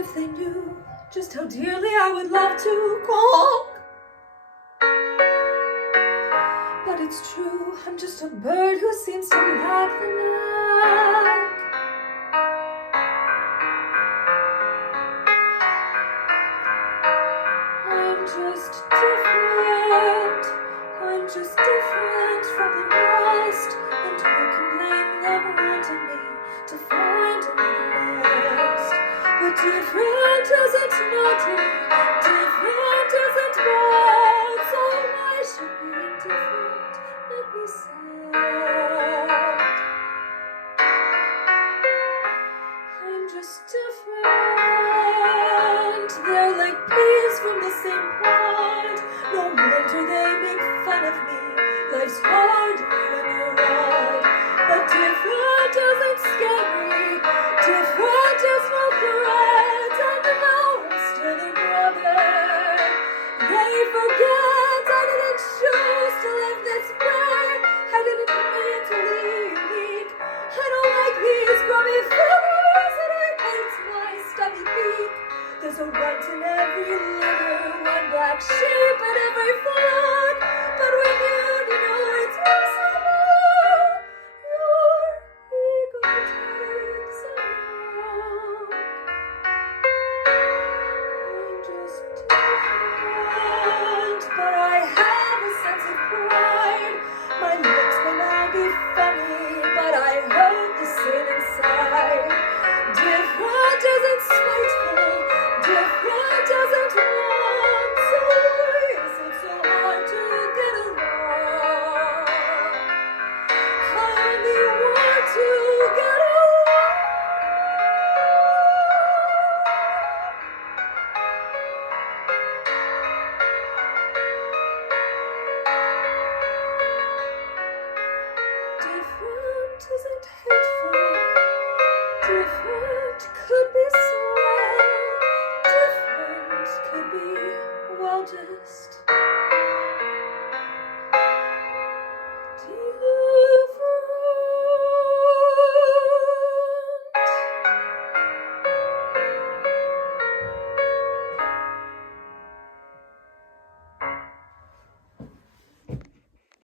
If they knew just how dearly I would love to honk. But it's true, I'm just a bird who seems to lack the knack. I'm just different. I'm just different from the rest. And who can blame them wanting me to find another nest? But different isn't naughty, different isn't bad. So why should being different make me sad? I'm just different. They're like peas from the same pod. No wonder they make fun of me. Life's hard when you're odd. But different isn't scary. Different is no threat. And now I'm still their brother. They forget I didn't choose to live this way. I didn't mean to leave weak. I don't like these grubby feathers, and I hate my stubby beak. There's a runt in every litter, one black sheep in every flock. But when you know it's me somehow, your ego takes a knock. I'm just different, but I have a sense of pride. My looks may now be funny, but I hurt the sin inside. Different isn't spiteful, different isn't wrong. So why is it so hard to get along? I only want to get along. Different isn't hateful. Different could be swell. Different could be, well, just